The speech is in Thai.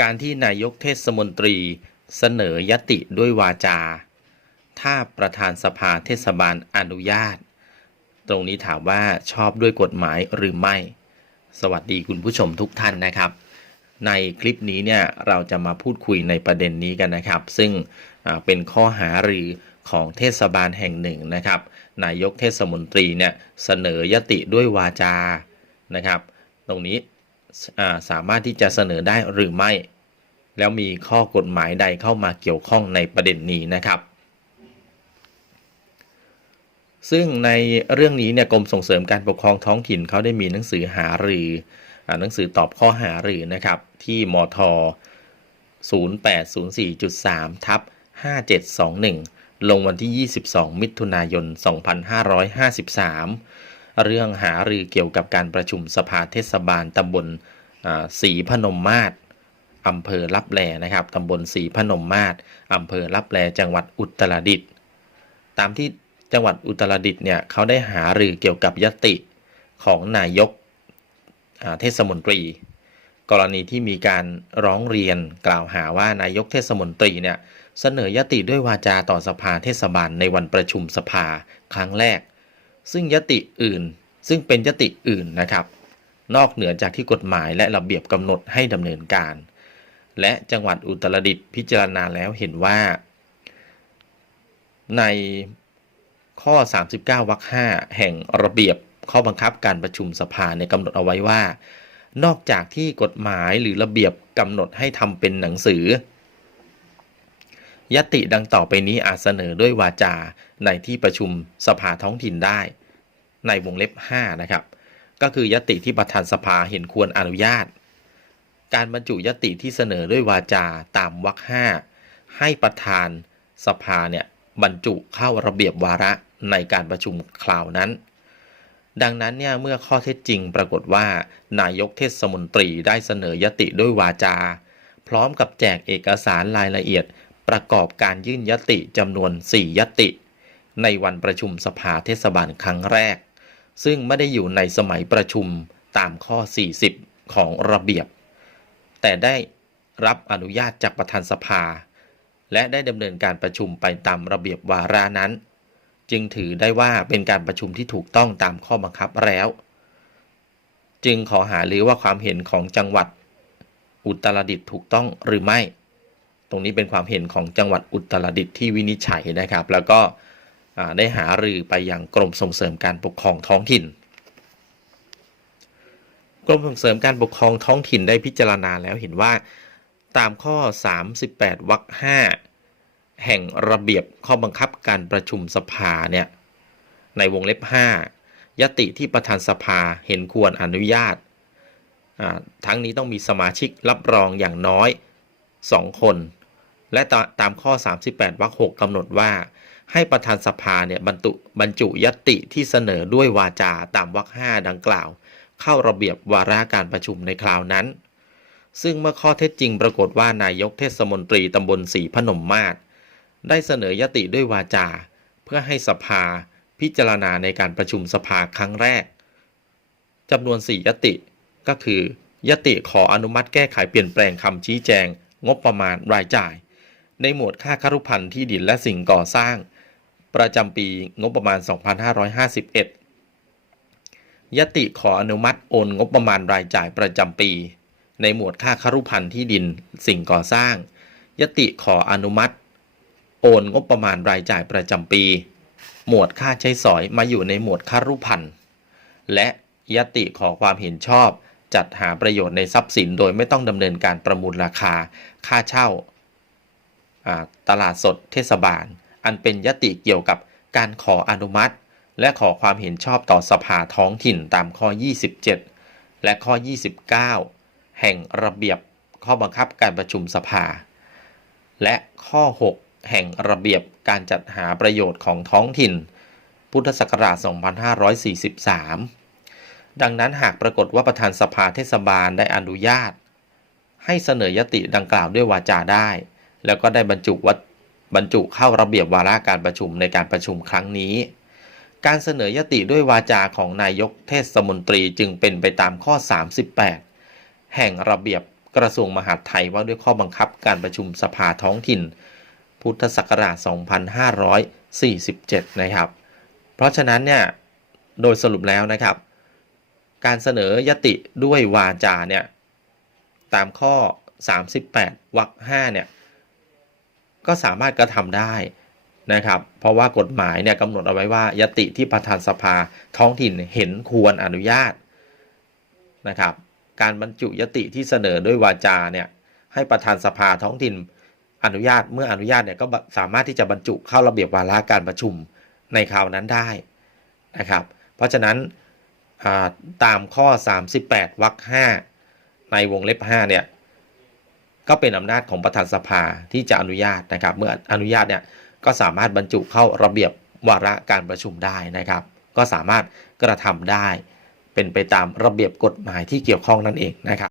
การที่นายกเทศมนตรีเสนอยติด้วยวาจา ถ้าประธานสภาเทศบาลอนุญาต ตรงนี้ถามว่าชอบด้วยกฎหมายหรือไม่ สวัสดีคุณผู้ชมทุกท่านนะครับ ในคลิปนี้เนี่ยเราจะมาพูดคุยในประเด็นนี้กันนะครับ ซึ่งเป็นข้อหารือของเทศบาลแห่งหนึ่งนะครับ นายกเทศมนตรีเนี่ยเสนอยติด้วยวาจานะครับ ตรงนี้ สามารถที่จะเสนอได้หรือไม่ แล้วมีข้อกฎหมายใดเข้ามาเกี่ยวข้องในประเด็นนี้นะครับ ซึ่งในเรื่องนี้เนี่ยกรมส่งเสริมการปกครองท้องถิ่นเขาได้มีหนังสือหารือหนังสือตอบข้อหารือนะครับ ที่มท 0804.3ทับ5721 ลงวันที่ 22 มิถุนายน 2553 เรื่องหารือเกี่ยวกับการประชุมสภาเทศบาลตำบลศรีพนมมาศอำเภอลับแลนะครับตำบลศรีพนมมาศอำเภอลับแลจังหวัดอุตรดิตถ์ตามที่จังหวัดอุตรดิตถ์เนี่ยเขาได้หารือเกี่ยวกับยติของนายกเทศมนตรี กรณีที่มีการร้องเรียนกล่าวหาว่านายกเทศมนตรีเนี่ยเสนอยติด้วยวาจาต่อสภาเทศบาลในวันประชุมสภาครั้งแรก ซึ่งยติอื่น ซึ่งเป็นยติอื่นนะครับ นอกเหนือจากที่กฎหมายและระเบียบกำหนดให้ดำเนินการ และจังหวัดอุตรดิตถ์พิจารณาแล้วเห็นว่า ในข้อ 39วรรค5แห่งระเบียบข้อบังคับการประชุมสภาเนี่ยกำหนดเอาไว้ว่า นอกจากที่กฎหมายหรือระเบียบกำหนดให้ทำเป็นหนังสือ ยติดังต่อไปนี้อาจเสนอด้วยวาจาในที่ประชุมสภาท้องถิ่นได้ ในวงเล็บ 5 นะครับ ก็คือยติที่ประธานสภาเห็นควรอนุญาต การบรรจุยติที่เสนอด้วยวาจาตามวรรค5ให้ประธานสภาเนี่ยบรรจุเข้าระเบียบวาระในการประชุมคราวนั้น ดังนั้นเนี่ยเมื่อข้อเท็จจริงปรากฏว่า นายกเทศมนตรีได้เสนอยติด้วยวาจา พร้อมกับแจกเอกสารรายละเอียด ประกอบการยื่นยติจำนวน 4 ยติ ในวันประชุมสภาเทศบาลครั้งแรก ซึ่งไม่ได้อยู่ในสมัยประชุมตามข้อ 40 ของระเบียบ แต่ได้รับอนุญาตจากประธานสภา และได้ดำเนินการประชุมไปตามระเบียบวาระนั้น จึงถือได้ว่าเป็นการประชุมที่ถูกต้องตามข้อบังคับแล้ว จึงขอหาหรือว่าความเห็นของจังหวัด อุตรดิตถ์ถูกต้องหรือไม่ ตรงนี้เป็นความเห็นของจังหวัดอุตรดิตถ์ที่วินิจฉัยนะครับ แล้วก็ได้หารือไปยังกรมส่งเสริมการปกครองท้องถิ่น กรมส่งเสริมการปกครองท้องถิ่นได้พิจารณาแล้วเห็นว่าตามข้อ 38วรรค5แห่งระเบียบข้อบังคับการประชุมสภาเนี่ยในวงเล็บ 5 ยติที่ประธานสภาเห็นควรอนุญาต ทั้งนี้ต้องมีสมาชิกรับรองอย่างน้อย 2 คน และตาตามข้อ 38วรรค6กำหนดว่า ให้ประธานสภาเนี่ยบรรจุบรรจุยติที่เสนอด้วยวาจาตามวรรค5ดังกล่าว เข้าระเบียบวาระการประชุมในคราวนั้น ซึ่งเมื่อข้อเท็จจริงปรากฏว่านายกเทศมนตรีตำบลศรีพนมมาศได้เสนอยติด้วยวาจา เพื่อให้สภาพิจารณาในการประชุมสภาครั้งแรกจำนวน 4 ยติ ก็คือ ยติขออนุมัติแก้ไขเปลี่ยนแปลงคำชี้แจง งบประมาณรายจ่าย ในหมวดค่าคารุพันธ์ที่ดินและสิ่งก่อสร้าง ประจำปีงบประมาณ 2551 ยติขออนุมัติโอนงบประมาณรายจ่ายประจำปี ในหมวดค่าคารุพันธ์ที่ดิน สิ่งก่อสร้าง ยติขออนุมัติ โอนงบประมาณรายจ่ายประจำปี หมวดค่าใช้สอยมาอยู่ในหมวดคารุพันธ์และยติขอความเห็นชอบ จัดหาประโยชน์ในทรัพย์สิน โดยไม่ต้องดำเนินการประมูลราคา ค่าเช่า ตลาดสดเทศบาล อันเป็นยติเกี่ยวกับการขออนุมัติ และขอความเห็นชอบต่อสภาท้องถิ่นตามข้อ 27 และข้อ 29 แห่งระเบียบข้อบังคับการประชุมสภา และข้อ 6 แห่งระเบียบการจัดหาประโยชน์ของท้องถิ่น พุทธศักราช 2543 ดังนั้นหากปรากฏว่าประธานสภาเทศบาลได้อนุญาต ให้เสนอยติดังกล่าวด้วยวาจาได้ แล้วก็ได้บรรจุวัดบรรจุเข้าระเบียบวาระการประชุมในการประชุมครั้งนี้ การเสนอยติด้วยวาจาของนายกเทศมนตรีจึงเป็นไปตามข้อ 38 แห่งระเบียบกระทรวงมหาดไทยว่าด้วยข้อบังคับการประชุมสภาท้องถิ่น พุทธศักราช 2547 นะครับ เพราะฉะนั้นเนี่ย โดยสรุปแล้วนะครับ การเสนอยติด้วยวาจาเนี่ยตามข้อ 38วรรค5เนี่ยก็สามารถกระทำได้นะครับ เพราะว่ากฎหมายเนี่ยกำหนดเอาไว้ว่ายติที่ประธานสภาท้องถิ่นเห็นควรอนุญาตนะครับ การบรรจุยติที่เสนอด้วยวาจาเนี่ยให้ประธานสภาท้องถิ่นอนุญาตเมื่ออนุญาตเนี่ยก็สามารถที่จะบรรจุเข้าระเบียบวาระการประชุมในคราวนั้นได้นะครับ เพราะฉะนั้น ตามข้อ 38วรรค5ในวงเล็บ5เนี่ยก็เป็นอำนาจของประธานสภาที่จะอนุญาตนะครับ เมื่ออนุญาตเนี่ยก็สามารถบรรจุเข้าระเบียบวาระการประชุมได้นะครับ ก็สามารถกระทำได้ เป็นไปตามระเบียบกฎหมายที่เกี่ยวข้องนั่นเองนะครับ